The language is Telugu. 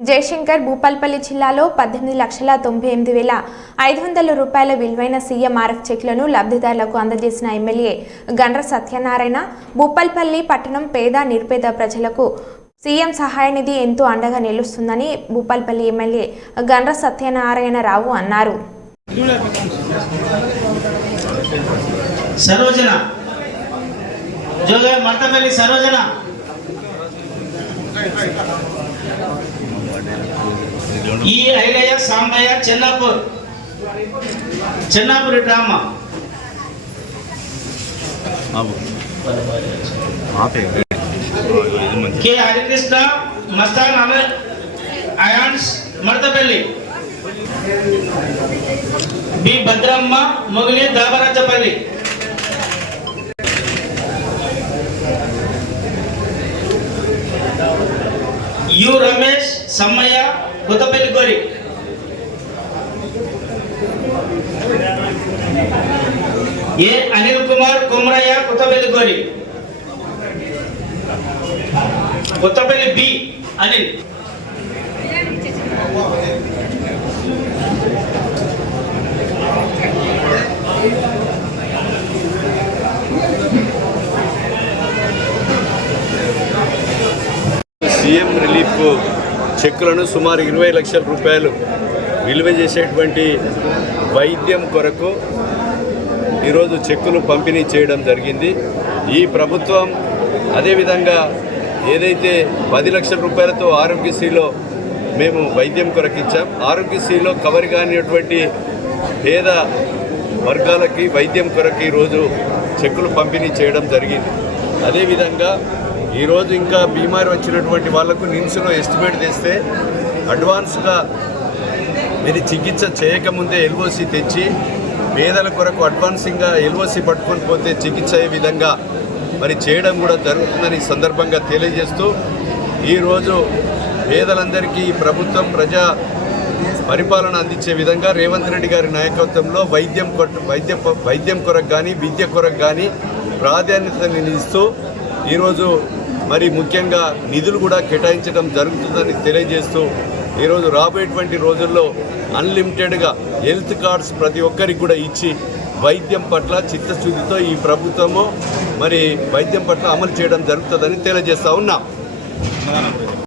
జయశంకర్ భూపాల్పల్లి జిల్లాలో పద్దెనిమిది లక్షల తొంభై ఎనిమిది వేల ఐదు వందల రూపాయల విలువైన సీఎంఆర్ఎఫ్ చెక్లను లబ్ధిదారులకు అందజేసిన ఎమ్మెల్యే గండ్ర సత్యనారాయణ భూపాల్పల్లి పట్టణం పేద నిరుపేద ప్రజలకు సీఎం సహాయ నిధి ఎంతో అండగా నిలుస్తుందని భూపాల్పల్లి ఎమ్మెల్యే గండ్ర సత్యనారాయణరావు అన్నారు. సరోజన. జోగా మడతపల్లి సరోజన. ఈ ఐలయ్య సాంబయ్య చెన్నాపూర్ చెన్నాపూర్ డ్రామా ఆపే ఇది మంచి కె హరికృష్ణ మస్తాన్ అమ ions మడతపల్లి B Bhadramma Mogili దాబరాజపల్లి you Ramesh Sammaiah Kothapalli Gori A Anil Kumar Kumaraiah Kothapalli Gori Kothapalli B Anil. CM relief చెక్కులను సుమారు ఇరవై లక్షల రూపాయలు విలువ చేసేటువంటి వైద్యం కొరకు ఈరోజు చెక్కులు పంపిణీ చేయడం జరిగింది. ఈ ప్రభుత్వం అదేవిధంగా ఏదైతే పది లక్షల రూపాయలతో ఆరోగ్యశ్రీలో మేము వైద్యం కొరకు ఇచ్చాం ఆరోగ్యశ్రీలో కవర్ కానిటువంటి పేద వర్గాలకి వైద్యం కొరకు ఈరోజు చెక్కులు పంపిణీ చేయడం జరిగింది. అదేవిధంగా ఈరోజు ఇంకా బీమారి వచ్చినటువంటి వాళ్ళకు నిమ్స్లో ఎస్టిమేట్ తెస్తే అడ్వాన్స్గా మీరు చికిత్స చేయకముందే ఎల్ఓసి తెచ్చి పేదల కొరకు అడ్వాన్సింగ్గా ఎల్ఓసి పట్టుకొని పోతే చికిత్స అయ్యే విధంగా మరి చేయడం కూడా జరుగుతుందని సందర్భంగా తెలియజేస్తూ ఈరోజు పేదలందరికీ ఈ ప్రభుత్వం ప్రజా పరిపాలన అందించే విధంగా రేవంత్ రెడ్డి గారి నాయకత్వంలో వైద్యం వైద్య వైద్యం కొరకు కానీ విద్య కొరకు కానీ ప్రాధాన్యతని ఇస్తూ ఈరోజు మరి ముఖ్యంగా నిధులు కూడా కేటాయించడం జరుగుతుందని తెలియజేస్తూ ఈరోజు రాబోయేటువంటి రోజుల్లో అన్లిమిటెడ్గా హెల్త్ కార్డ్స్ ప్రతి ఒక్కరికి కూడా ఇచ్చి వైద్యం పట్ల చిత్తశుద్ధితో ఈ ప్రభుత్వము మరి వైద్యం పట్ల అమలు చేయడం జరుగుతుందని తెలియజేస్తా ఉన్నాం.